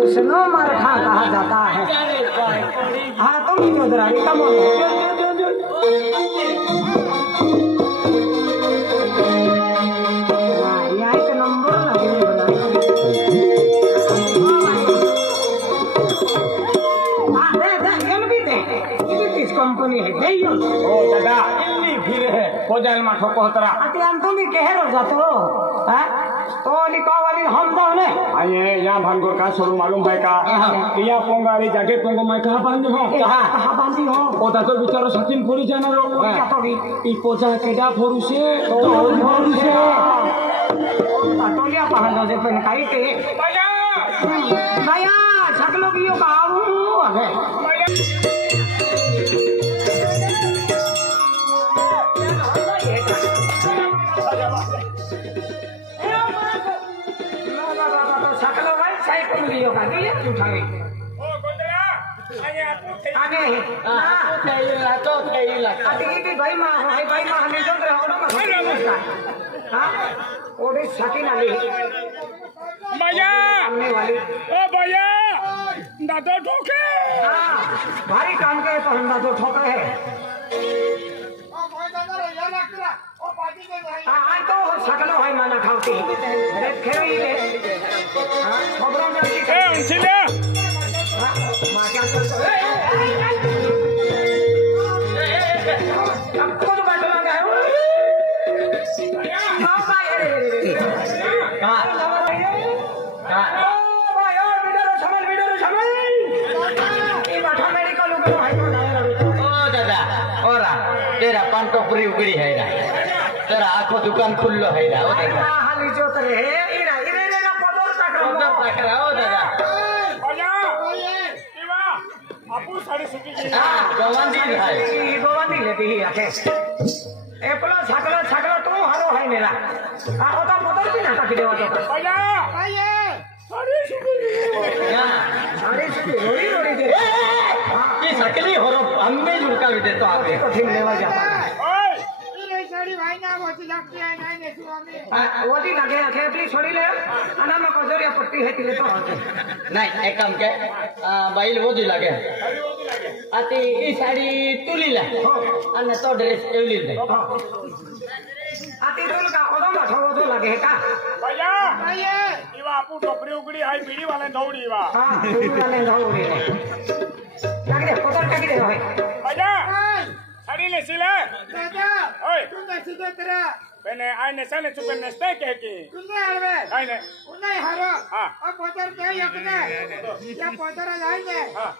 उसनो मरखा कहा जाता है। हाँ तुम ही चौधरी कम यहाँ एक नंबर लगे कंपनी है ओ दादा इल्ली फिर है कोजल मा ठोको तरा अति हम तुम भी कहरो जातो हैं तो निकावाली हम दो ने आये यहां भांगो का शुरू मालूम है का यहाँ पोंगारी जाके पोंगो मैं कहां बांधी हो कहां बांधी हो ओदा तो बिचारो सचिन फोड़ी जाना रो क्या तो भी ई पोजा केडा फोरू से तो फोरू से पाटोलिया पहन दे पे काई के भैया भैया छकलो कियो का आऊ है उठावे ओ गोंदरा आगे तो थैला अति भी भाई मां है भाई मां हमें जो रहो ना हां ओरे छाती ना ले भैया हमने वाली ओ भैया दादा ठोके हां भारी काम के तो हम दादा ठोका है ओ भाई दादा यार रखला ओ पार्टी के भाई हां तो सकलो है माना खावती रे खेई ले हां खबरों में ए उनसिले क्या करता है आपको तो बैठ लगा है हां भाई हां हां ओ भाई ओ वीडियो समझ ये बैठा मेरी को लोग है तो ना ओ दादा ओरा तेरा पान टोकरी उगड़ी है ना तेरा आंखों दुकान खुल्लो है ना ओ दादा हाली जो तरे इरा इरे ना पदर तकरा ओ दादा आपू साड़ी सुकी की हां गवांडी भाई गवांडी लेती ही आके एपला छकला तू हारो है मेरा हां ओता पदर भी ना काटी देवा तो भैया भैया साड़ी सुकी हां साड़ी सुकी रोड़ी दे ये सकली होरो हमें झुका भी दे तो आपे तो ठीक लेवा जाता ओए ये साड़ी भाई ना होती लगती है नहीं ने स्वामी हां ओदी लगे आके अपनी छोड़ी ले आना में कोजरिया पट्टी है तिले तो नहीं एक काम के बाइल वोदी लगे अति ई साड़ी तुलीला अन्य तो ड्रेस एवली दे अति तुल का ओदम ठो तो लगे का भैया भैया इवा आपू टोकरी उगड़ी आई बीड़ी वाले दौड़ी वा हां बीड़ी वाले दौड़ी लगे पता का दे भाई भैया साड़ी ले सिले दादा ओए तुम कैसे दे तेरा बने आने साले चुप नस्ते के की तुमने आवे आने उन्हें हारो हां अब पदर के यकने या पदर लाएंगे हां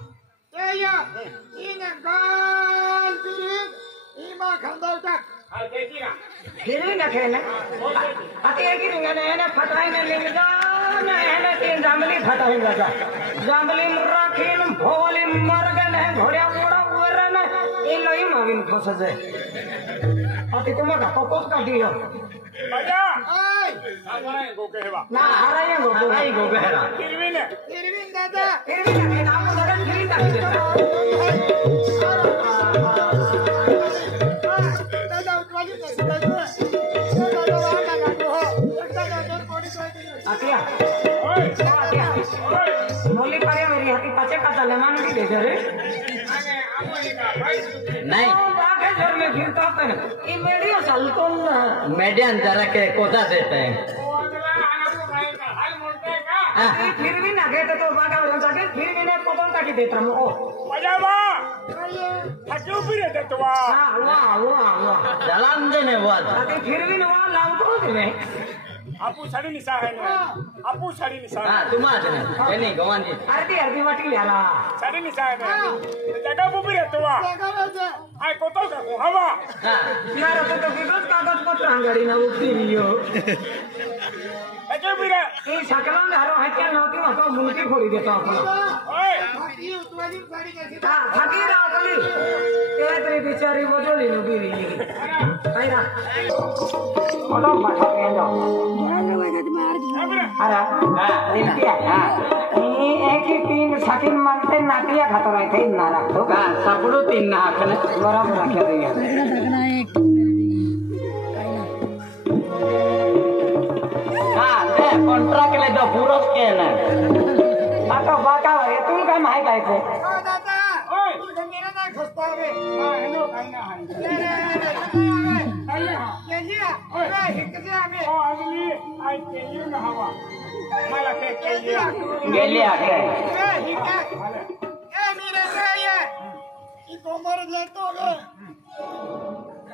ये इन गाल फिर इमा खंडौटा हां देखी ना फिर ना खेले अते की ने फटाई ने ले जा ना है तीन जामली फटाई लगा जामली मुराखिन भोली मरगन है घोड़िया मोड़ा उरन इन लोई माविन फस जाए अति तुम का पकोस का दियो भैया ओए हमारा गो कहवा ना हराया गो कहरा किरविन दादा किरविन के नाम लगन किरविन दादा उठवाली दादा वाला ना हो दादा जोर पड़ी तो आतिया ओए आतिया मोली पड़े मेरी हाथी पाचे का लेमान भी दे रे नहीं घर में फिरता है ये मीडिया चलतो ना मीडिया जरा के कोता देते हैं फिर भी ना कहते तो बागा हो जाके फिर भी ना पता काटी देता हूं ओ मजावा हजू भी रहते तो हां वाह जलान देने वाला फिर भी ना लाभ तो दे आपू साड़ी निशा है ना आपू साड़ी निशा हां तुम आज ना नहीं गवान जी अर्धी वाटी ले आला साड़ी निशा है ना जगह बुबी रे तो आय कोतो का हवा हां यार तो विगत कागज पत्र अंगड़ी ना उठियो अजे बिरा ये सकला में हरो है क्या नौती में तो मुंडी फोड़ी देता अपन ओए ये उतवाली साड़ी कैसी हां थकी रहा बोली तेरी बेचारी बोझोली नो बीवी आईरा ओलो बैठा के जाओ अरे हां नित्या हां एक ही तीन सकिन मानते नाटिया खातर रहे थे ना रखो का सबड़ो तीन ना आखने बराबर रखे दिया तो बाका है तू का माहित आहे को दादा ओय गंभीर नाही खसता रे हेनो काही ना हाय केलिया ओय हिकजे आम्ही ओ आगली आई केलियो ना हवा मला के केलिया गेलिया के हिका ए मीरे रे ई कोमर लेतो गे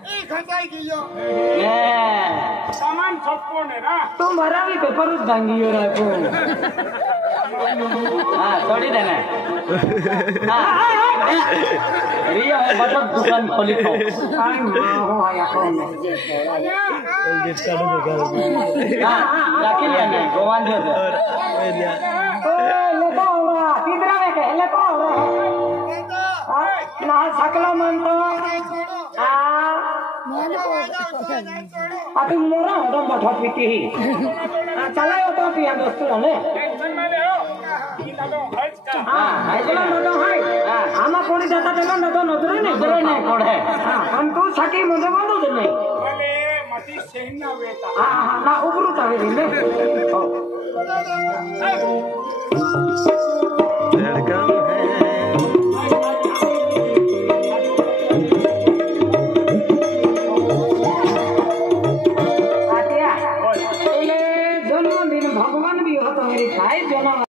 ई खजाई गियो सामान छप्पो ने ना तू मरावी पेपरच भांगियो रा को हां छोड़ी देना हां रिया है बटन दुकान खोली तो आई मां हो आया कौन हां लाकी लिया नहीं गोवान जो ओ लेता होगा तीसरा में के लेता होगा ना सकला मन तो अभी मोरा होता मठा पीती ही चला होता पिया दोस्त ने टेंशन में ले हो ई दादो हज का हां हाइला नदो हाय आमा कोणी जाता देना नदो नदरे नहीं कोडे हम तू सकी मुझे बंदो दे नहीं भले मती सेना वेता हां ना उबरू तावे ने लड़का